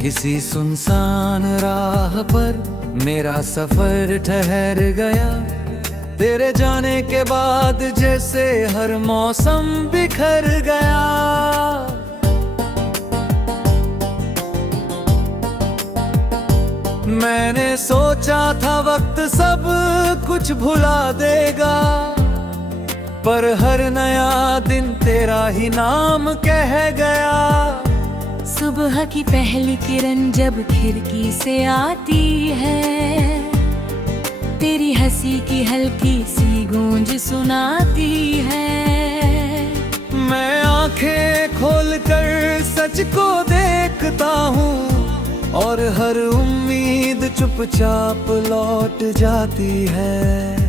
किसी सुनसान राह पर मेरा सफर ठहर गया। तेरे जाने के बाद जैसे हर मौसम बिखर गया। मैंने सोचा था वक्त सब कुछ भुला देगा, पर हर नया दिन तेरा ही नाम कह गया। सुबह की पहली किरण जब खिड़की से आती है, तेरी हंसी की हल्की सी गूंज सुनाती है। मैं आंखें खोलकर सच को देखता हूँ, और हर उम्मीद चुपचाप लौट जाती है।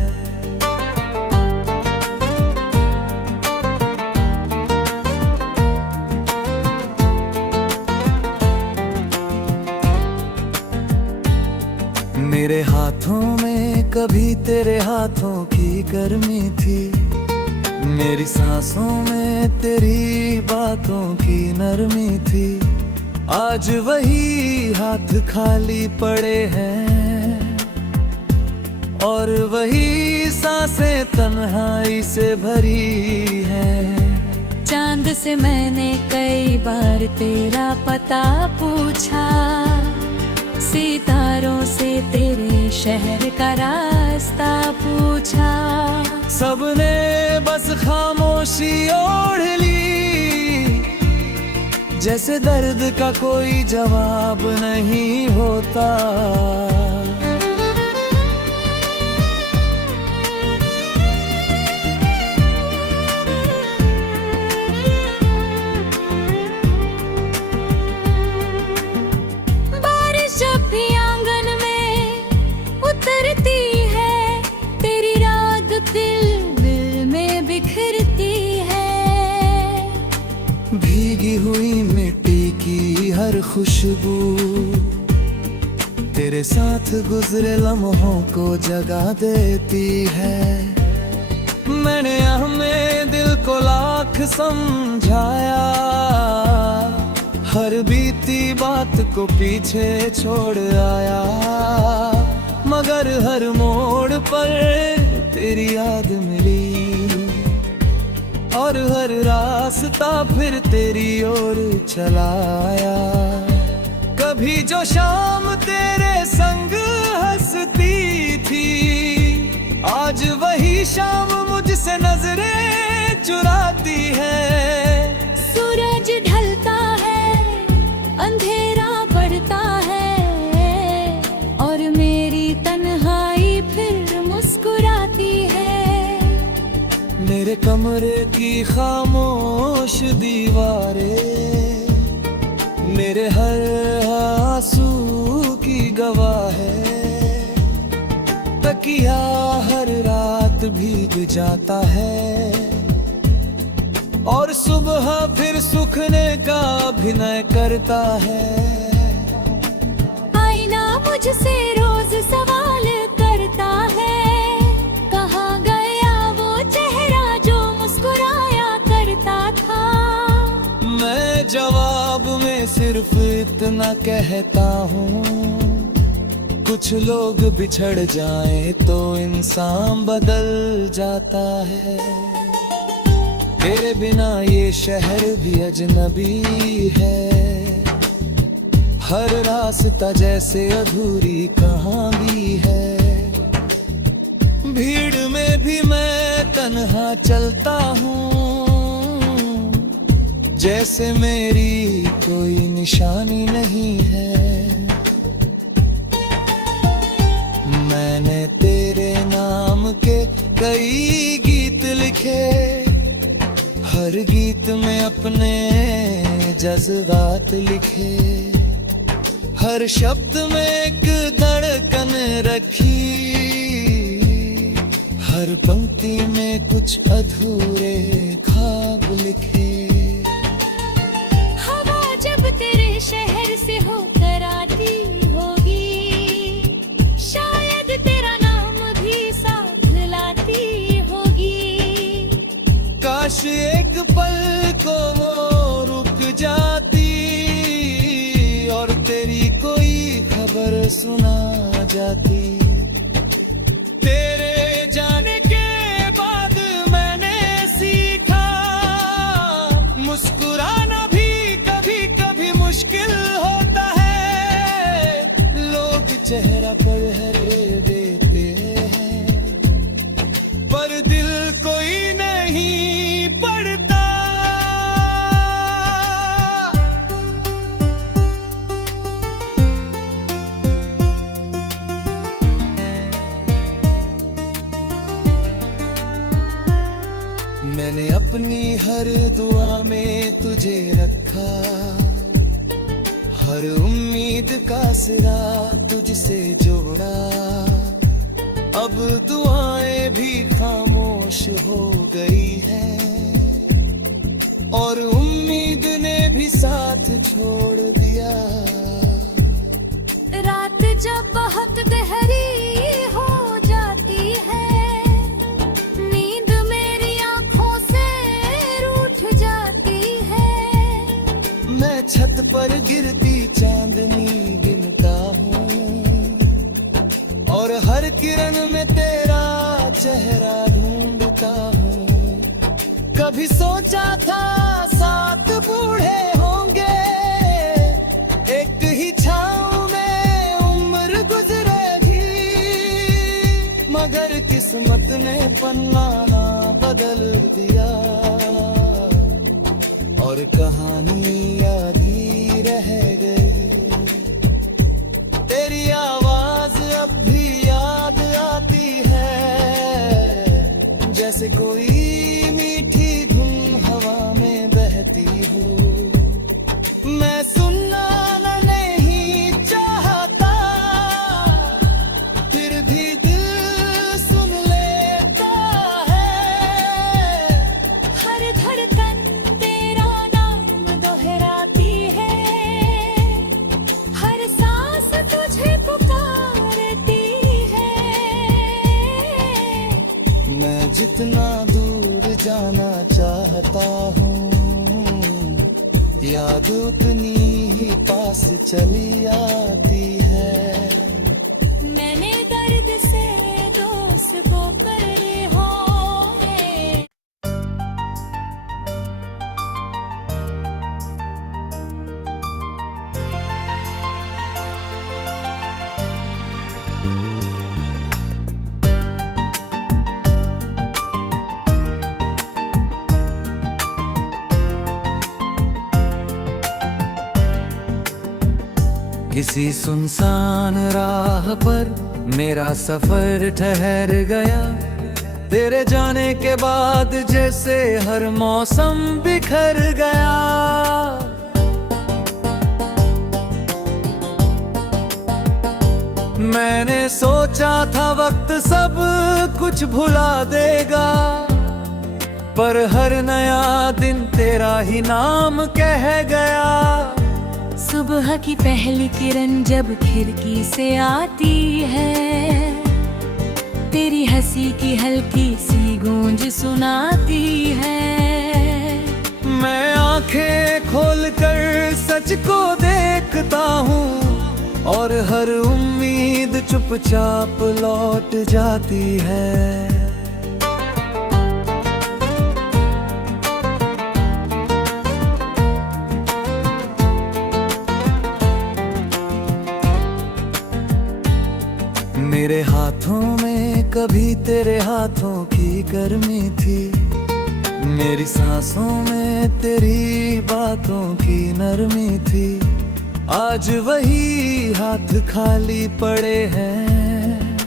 मेरे हाथों में कभी तेरे हाथों की गर्मी थी, मेरी सांसों में तेरी बातों की नरमी थी। आज वही हाथ खाली पड़े हैं, और वही सांसें तन्हाई से भरी हैं। चांद से मैंने कई बार तेरा पता पूछा, सितारों से तेरे शहर का रास्ता पूछा। सबने बस खामोशी ओढ़ ली, जैसे दर्द का कोई जवाब नहीं होता। भीगी हुई मिट्टी की हर खुशबू तेरे साथ गुजरे लम्हों को जगा देती है। मैंने हमें दिल को लाख समझाया, हर बीती बात को पीछे छोड़ आया, मगर हर मोड़ पर तेरी याद मिली, और हर रास्ता फिर तेरी ओर चलाया। कभी जो शाम तेरे संग हंसती थी, आज वही शाम मुझसे नजरें चुराती है। सूरज ढलता है, अंधेरा बढ़ता है, और मेरी तन्हाई फिर मुस्कुराती है। मेरे कमरे की खामोश दीवारें मेरे हर आंसू की गवाह है। तकिया हर रात भीग जाता है, और सुबह फिर सूखने का अभिनय करता है। आईना मुझसे रोज सवाल करता है, कहाँ गया वो चेहरा जो मुस्कुराया करता था। मैं जवाब में सिर्फ इतना कहता हूँ, कुछ लोग बिछड़ जाएं तो इंसान बदल जाता है। तेरे बिना ये शहर भी अजनबी है, हर रास्ता जैसे अधूरी कहानी है। भीड़ में भी मैं तन्हा चलता हूँ, जैसे मेरी कोई निशानी नहीं है। मैंने तेरे नाम के कई गीत लिखे, हर गीत में अपने जज्बात लिखे। हर शब्द में एक धड़कन रखी, हर पंक्ति में कुछ अधूरे ख्वाब लिखे। हवा जब तेरे शहर से होकर आती होगी, शायद तेरा नाम भी साथ लाती होगी। काश एक पल को वो रुक जाती, और तेरी जाती। तेरे जाने के बाद मैंने सीखा मुस्कुराना भी कभी कभी मुश्किल होता है। लोग चेहरा पर हरे देते हैं पर दिल कोई नहीं पढ़ता। मैंने अपनी हर दुआ में तुझे रखा, हर उम्मीद का सिरा तुझसे जोड़ा। अब दुआएं भी खामोश हो गई हैं और उम्मीद ने भी साथ छोड़ दिया। रात जब बहुत गहरी हो जाती है, नींद मेरी आंखों से रूठ जाती है। मैं छत पर गिरती चांदनी गिनता हूँ और हर किरण में तेरा चेहरा ढूंढता हूँ। कभी सोचा था 7 बूढ़े होंगे, एक ही छाँव में उम्र गुजरेगी। मगर किस्मत ने पन्ना ना बदल दिया और कहानी आधी रह गई। तेरी आवाज अब भी याद आती है, जैसे कोई मीठी धुन हवा में बहती हो। मैं सुनना नहीं चाहता फिर भी दिल सुन लेता है। हर धड़कन तेरा नाम दोहराती है, हर सांस तुझे पुकारती है। मैं जितना दूर जाना चाहता हूँ, याद उतनी ही पास चली आती है। मैंने दर्द से दोस्त को करे हो रे। किसी सुनसान राह पर मेरा सफर ठहर गया। तेरे जाने के बाद जैसे हर मौसम बिखर गया। मैंने सोचा था वक्त सब कुछ भुला देगा, पर हर नया दिन तेरा ही नाम कह गया। सुबह की पहली किरण जब खिड़की से आती है, तेरी हंसी की हल्की सी गूंज सुनाती है। मैं आंखें खोलकर सच को देखता हूँ और हर उम्मीद चुपचाप लौट जाती है। मेरे हाथों में कभी तेरे हाथों की गर्मी थी, मेरी सांसों में तेरी बातों की नरमी थी। आज वही हाथ खाली पड़े हैं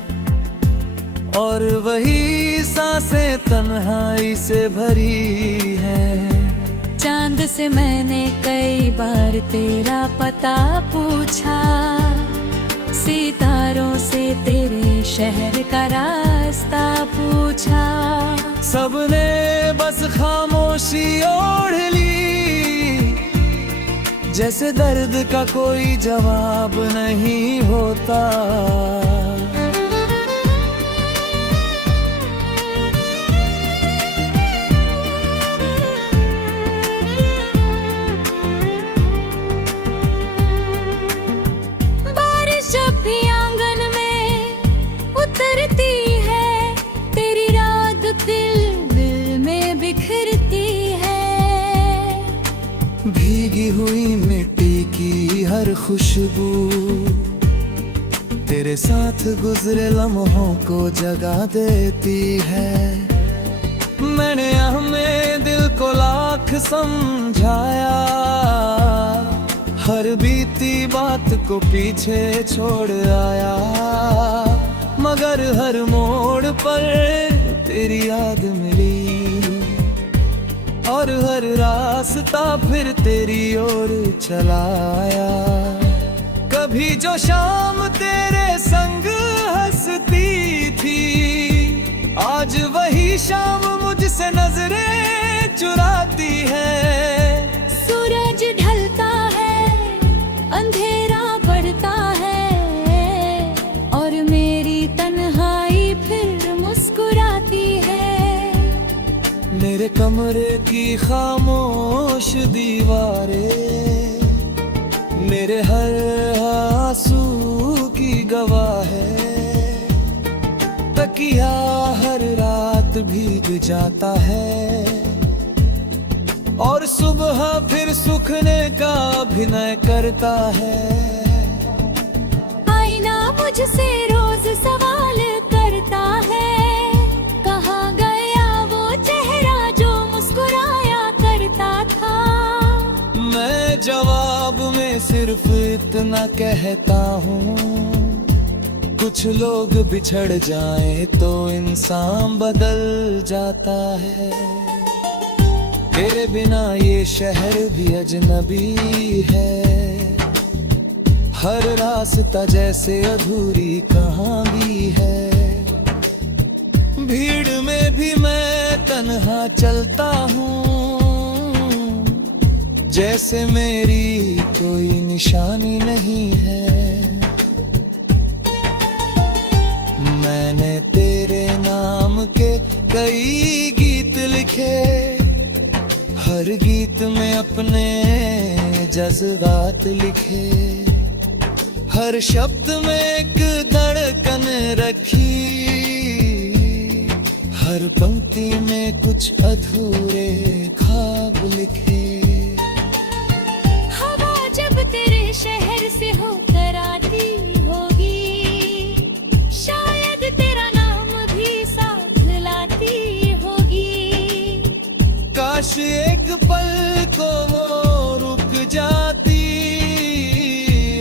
और वही सांसें तन्हाई से भरी हैं। चांद से मैंने कई बार तेरा पता पूछा, सितारों से तेरे शहर का रास्ता पूछा। सबने बस खामोशी ओढ़ ली, जैसे दर्द का कोई जवाब नहीं होता। बारिश जब भी आंगन में भीगी हुई मिट्टी की हर खुशबू तेरे साथ गुजरे लम्हों को जगा देती है। मैंने हमें दिल को लाख समझाया, हर बीती बात को पीछे छोड़ आया, मगर हर मोड़ पर तेरी याद मिली और हर रास्ता फिर तेरी ओर चलाया। कभी जो शाम तेरे संग हंसती थी, आज वही शाम मुझसे नजरें चुराती है। सूरज ढलता है, अंधेरा बढ़ता है, और मेरी तन्हाई फिर मुस्कुराती है। मेरे कमरे की खामोश दीवारें मेरे हर आंसू की गवाह है। तकिया हर रात भीग जाता है और सुबह फिर सूखने का अभिनय करता है। आईना मुझसे रोज सवाल करता है, कहाँ गया वो चेहरा जो मुस्कुराया करता था। मैं जवाब में सिर्फ इतना कहता हूँ, कुछ लोग बिछड़ जाए तो इंसान बदल जाता है। तेरे बिना ये शहर भी अजनबी है, हर रास्ता जैसे अधूरी कहानी है। भीड़ में भी मैं तन्हा चलता हूँ, जैसे मेरी कोई निशानी नहीं है। मैंने तेरे नाम के कई गीत लिखे, हर गीत में अपने जज्बात लिखे। हर शब्द में एक धड़कन रखी, हर पंक्ति में कुछ अधूरे ख्वाब लिखे। हवा जब तेरे शहर से होकर आती होगी, शायद तेरा नाम भी साथ लाती होगी। काश एक पल को वो रुक जाती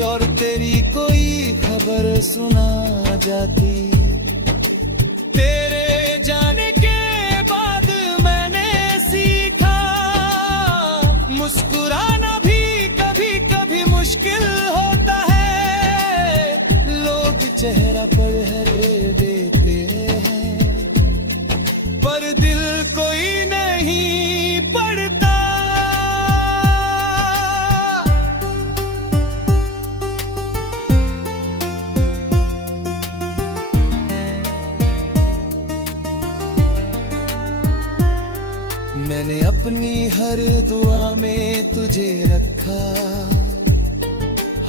और तेरी कोई खबर सुना जाती। तेरे जाने के बाद मैंने सीखा, मुस्कुराना भी कभी कभी मुश्किल होता है। लोग चेहरा पर हरे देते हैं, पर दिल कोई नहीं पढ़ता। मैंने अपनी हर दुआ में तुझे रखा,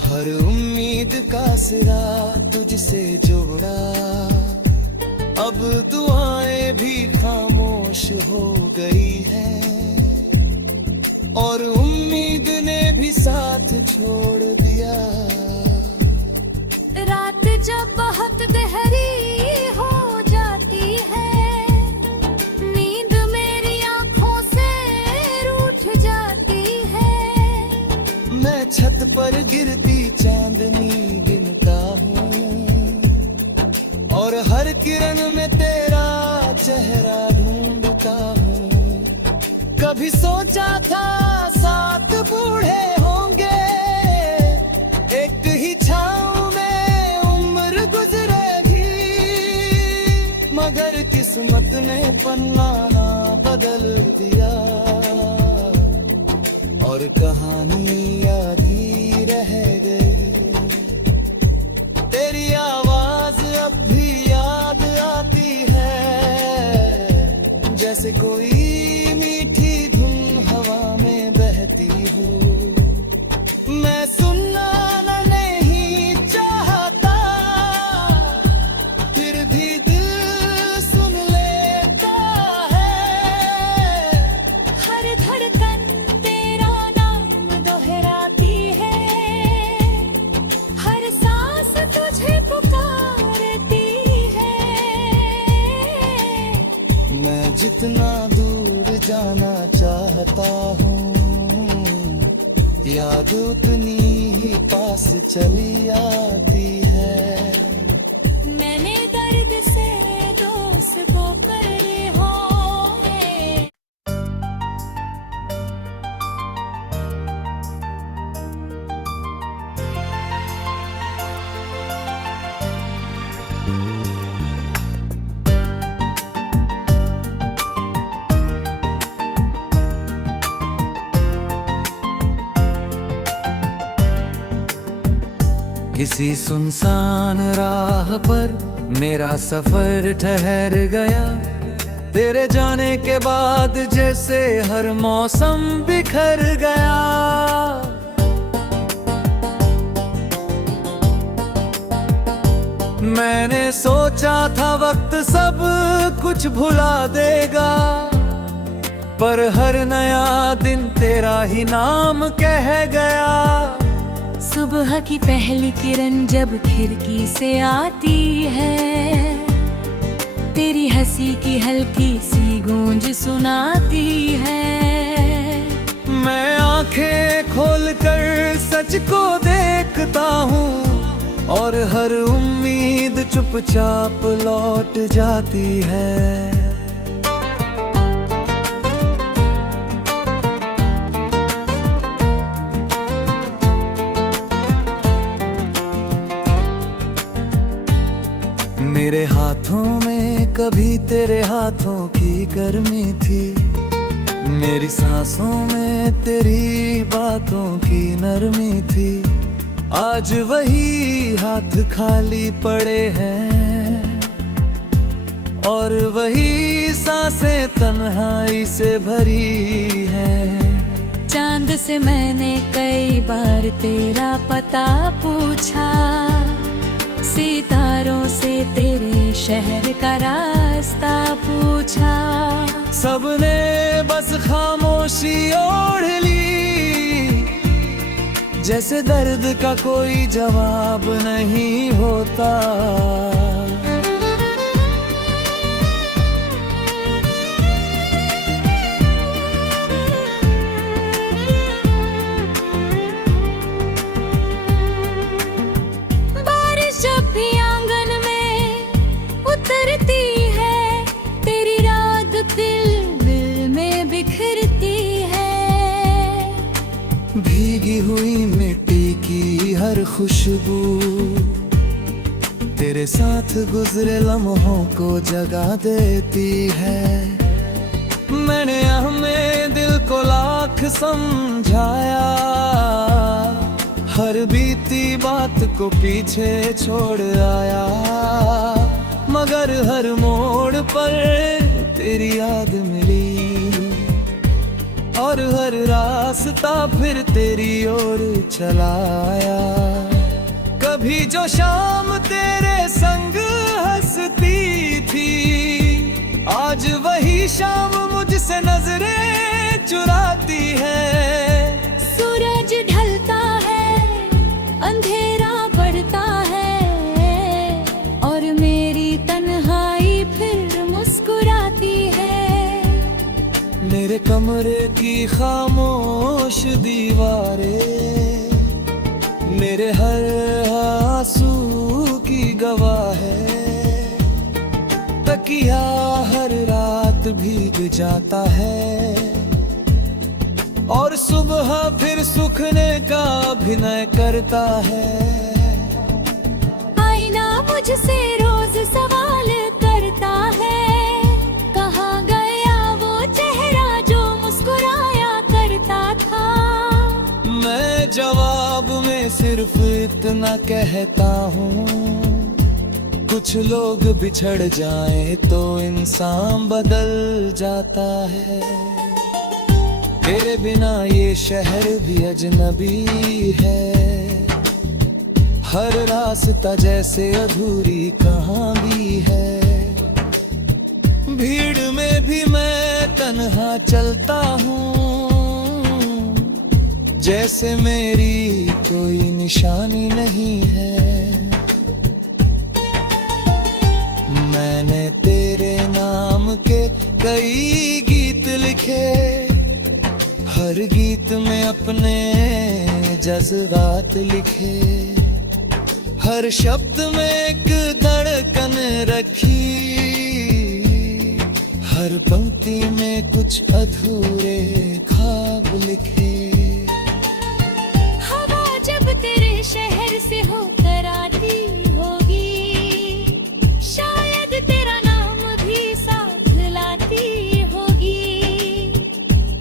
हर उम्मीद का सिरा तुझसे जोड़ा। अब दुआएं भी खामोश हो गई हैं और उम्मीद ने भी साथ छोड़ दिया। रात जब बहुत गहरी हो जाती है, नींद मेरी आंखों से रूठ जाती है। मैं छत पर गिरती चांदनी गिनता हूँ और हर किरण में तेरा चेहरा ढूंढता हूँ। कभी सोचा था साथ बूढ़े होंगे, एक ही छाँव में उम्र गुजरेगी, मगर किस्मत ने पन्ना ना बदल दिया और कहानी आधी रह गई। तेरी आवाज अब भी याद आती है, जैसे कोई मीठी धुन हवा में बहती हो। मैं सुनना नहीं चाहता, फिर भी दिल सुन लेता है। हर धड़कन तेरा नाम जाना चाहता हूँ, याद उतनी ही पास चली आती है। मैंने दर्द से दोस्त को करे हो रे। किसी सुनसान राह पर मेरा सफर ठहर गया, तेरे जाने के बाद जैसे हर मौसम बिखर गया। मैंने सोचा था वक्त सब कुछ भुला देगा, पर हर नया दिन तेरा ही नाम कह गया। सुबह की पहली किरण जब खिड़की से आती है, तेरी हंसी की हल्की सी गूंज सुनाती है। मैं आंखें खोलकर सच को देखता हूँ, और हर उम्मीद चुपचाप लौट जाती है। मेरे हाथों में कभी तेरे हाथों की गर्मी थी, मेरी सांसों में तेरी बातों की नरमी थी। आज वही हाथ खाली पड़े हैं, और वही सांसें तन्हाई से भरी हैं। चांद से मैंने कई बार तेरा पता पूछा, सितारों से तेरे शहर का रास्ता पूछा। सबने बस खामोशी ओढ़ ली, जैसे दर्द का कोई जवाब नहीं होता। भीगी हुई मिट्टी की हर खुशबू तेरे साथ गुजरे लम्हों को जगा देती है। मैंने हमें दिल को लाख समझाया, हर बीती बात को पीछे छोड़ आया, मगर हर मोड़ पर तेरी याद मिली, और हर रास्ता फिर तेरी ओर चलाया। कभी जो शाम तेरे संग हंसती थी, आज वही शाम मुझसे नजरें चुराती है। सूरज ढलता है, अंधेरा बढ़ता है, और मेरी तन्हाई फिर मुस्कुराती है। मेरे कमरे की खामोश दीवारें मेरे हर आंसू की गवाह है। तकिया हर रात भीग जाता है, और सुबह फिर सूखने का अभिनय करता है। आईना मुझसे रोज सवाल करता है, कहाँ गया वो चेहरा जो मुस्कुराया करता था। मैं जवाब में सिर्फ इतना कहता हूँ, कुछ लोग बिछड़ जाएं तो इंसान बदल जाता है। तेरे बिना ये शहर भी अजनबी है, हर रास्ता जैसे अधूरी कहानी है। भीड़ में भी मैं तन्हा चलता हूँ, जैसे मेरी कोई निशानी नहीं है। मैंने तेरे नाम के कई गीत लिखे हर गीत में अपने जज्बात लिखे, हर शब्द में एक धड़कन रखी, हर पंक्ति में कुछ अधूरे ख्वाब लिखे। हवा जब तेरे शहर से होकर आती होगी, शायद तेरा नाम भी साथ लाती होगी।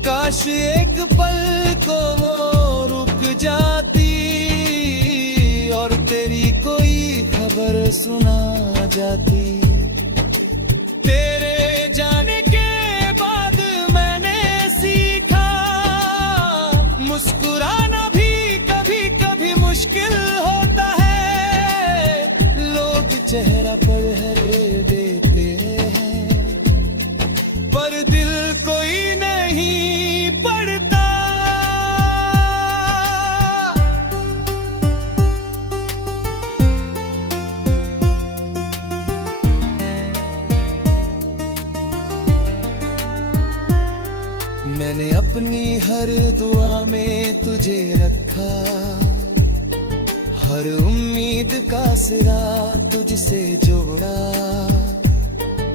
काश एक पल को वो रुक जाती और तेरी कोई खबर सुना जाती। तेरे जाने के बाद मैंने सीखा, मुस्कुराना भी कभी कभी मुश्किल होता है। लोग चेहरा पर हरे देते हैं, पर दिल कोई नहीं पढ़ता। मैंने अपनी हर दुआ में तुझे रखा, हर उम्मीद का सिरा तुझसे जोड़ा।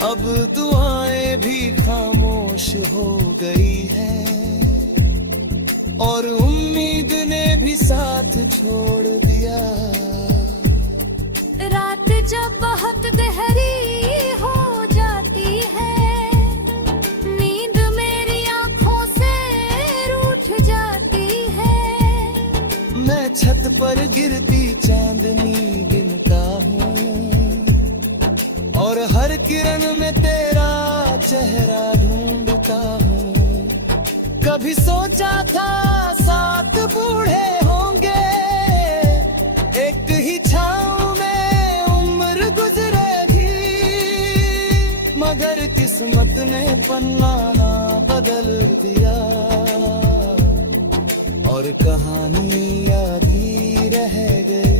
अब दुआएं भी खामोश हो गई हैं और उम्मीद ने भी साथ छोड़ दिया। रात जब बहुत गहरी हो जाती है, नींद मेरी आंखों से रूठ जाती है। मैं छत पर गिरती चांदनी गिनता हूँ और हर किरण में तेरा चेहरा ढूंढता हूँ। कभी सोचा था साथ बूढ़े होंगे, एक ही छाँव में उम्र गुजरेगी, मगर किस्मत ने पन्ना ना बदल दिया और कहानी आधी रह गई।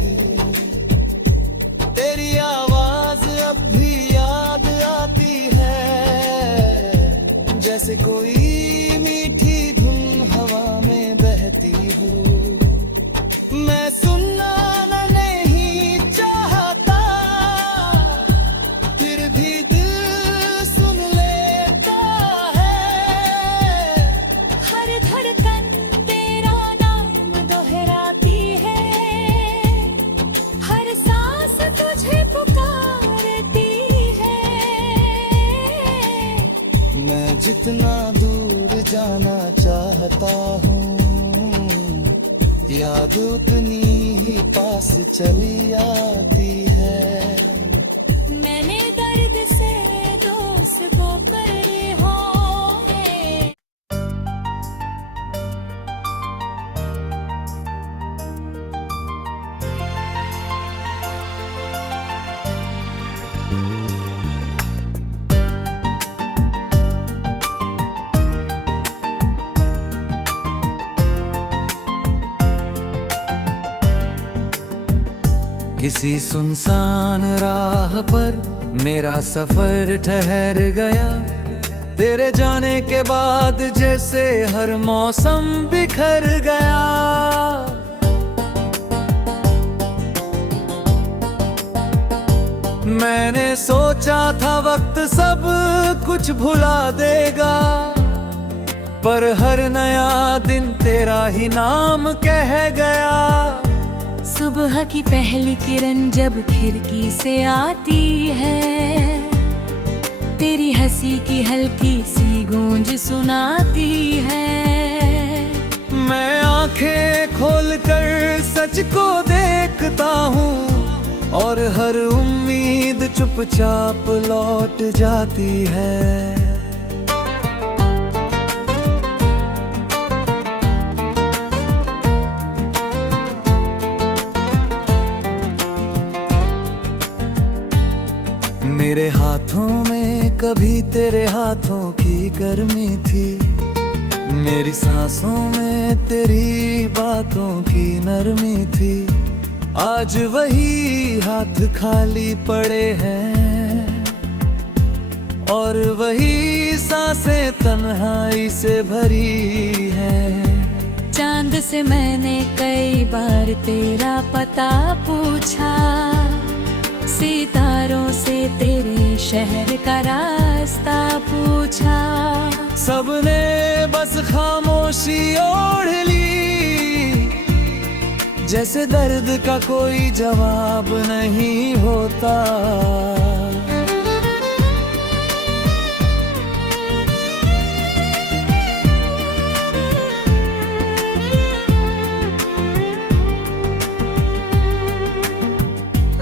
तेरी आवाज अब भी याद आती है, जैसे कोई मीठी धुन हवा में बहती हो। मैं सुनना नहीं चाहता, फिर भी दिल सुन लेता है। हर धड़कन तेरा नाम दोहराती है, हर सांस तुझे पुकारती है। मैं जितना दूर जाना चाहता हूँ, याद उतनी ही पास चली आती है। मैंने दर्द से दोस्त को करे हो है। किसी सुनसान राह पर मेरा सफर ठहर गया, तेरे जाने के बाद जैसे हर मौसम बिखर गया। मैंने सोचा था वक्त सब कुछ भुला देगा, पर हर नया दिन तेरा ही नाम कह गया। सुबह की पहली किरण जब खिड़की से आती है, तेरी हंसी की हल्की सी गूंज सुनाती है। मैं आंखें खोलकर सच को देखता हूँ और हर उम्मीद चुपचाप लौट जाती है। मेरे हाथों में कभी तेरे हाथों की गर्मी थी, मेरी सांसों में तेरी बातों की नरमी थी। आज वही हाथ खाली पड़े हैं और वही सांसें तन्हाई से भरी हैं। तुझसे मैंने कई बार तेरा पता पूछा, सितारों से तेरे शहर का रास्ता पूछा। सबने बस खामोशी ओढ़ ली, जैसे दर्द का कोई जवाब नहीं होता।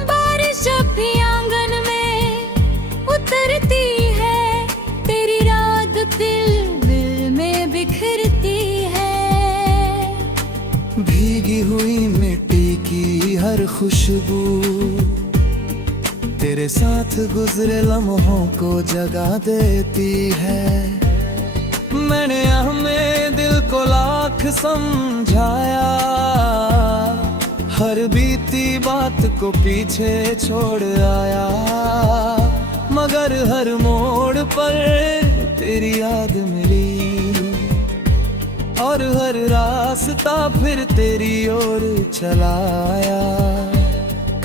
बारिश जब भी आंगन में उतरती है, तेरी रात दिल दिल में बिखरती है। भीगी हुई मिट्टी की हर खुशबू तेरे साथ गुजरे लम्हों को जगा देती है। मैंने हमें दिल को लाख समझाया, हर बीती बात को पीछे छोड़ आया, मगर हर मोड़ पर तेरी याद मिली और हर रास्ता फिर तेरी ओर चलाया।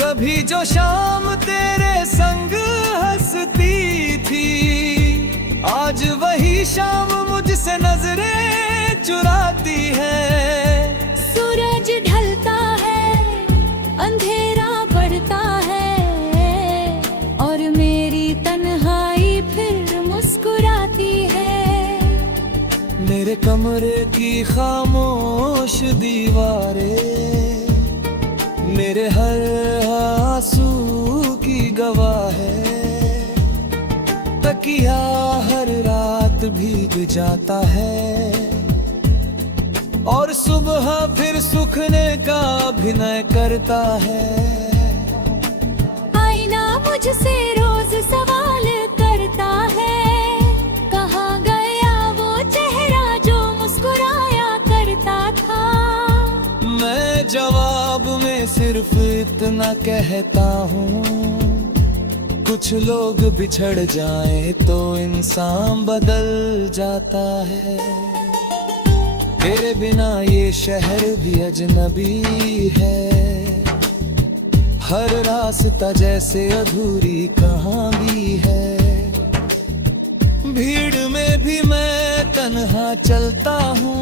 कभी जो शाम तेरे संग हंसती थी, आज वही शाम मुझसे नजरें चुराती है। सूरज ढलता है, अंधेरा बढ़ता है, और मेरी तन्हाई फिर मुस्कुराती है। मेरे कमरे की खामोश दीवारें मेरे हर आंसू की गवाह है। तकिया हर रात भीग जाता है और सुबह फिर सूखने का अभिनय करता है। आईना मुझसे रोज सवाल करता है, कहाँ गया वो चेहरा जो मुस्कुराया करता था। मैं जवाब में सिर्फ इतना कहता हूँ, कुछ लोग बिछड़ जाए तो इंसान बदल जाता है। तेरे बिना ये शहर भी अजनबी है, हर रास्ता जैसे अधूरी कहानी है। भीड़ में भी मैं तन्हा चलता हूँ,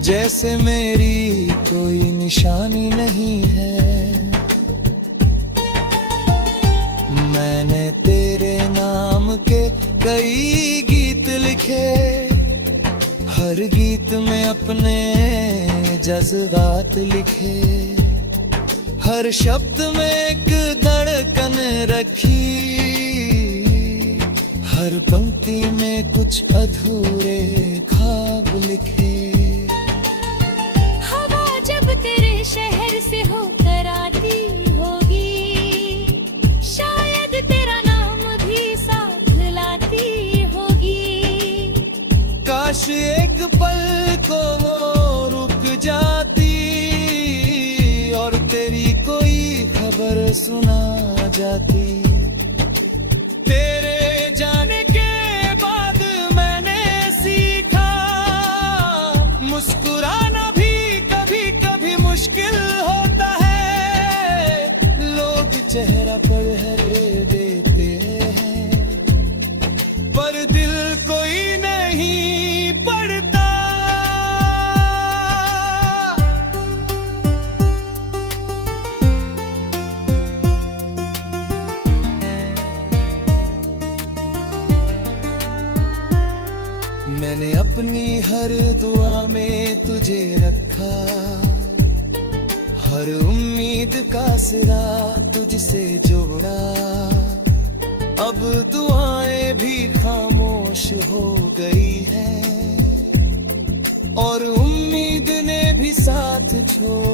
जैसे मेरी कोई निशानी नहीं है। मैंने तेरे नाम के कई गीत लिखे, हर गीत में अपने जज्बात लिखे। हर शब्द में एक धड़कन रखी, हर पंक्ति में कुछ अधूरे ख्वाब लिखे। हवा जब तेरे शहर से होकर आती होगी, शायद तेरा नाम भी साथ लाती होगी। काश एक पल को वो रुक जाती और तेरी कोई खबर सुना जाती। तेरे जाने के बाद मैंने सीखा, मुस्कुराना भी कभी कभी मुश्किल होता है। लोग चेहरा पर हरे देते हैं, पर दिल कोई नहीं पढ़ता। मैंने अपनी हर दुआ में तुझे रखा, हर उम्मीद का सिरा तुझसे जोड़ा। अब दुआएं भी खामोश हो गई हैं और उम्मीद ने भी साथ छोड़ा।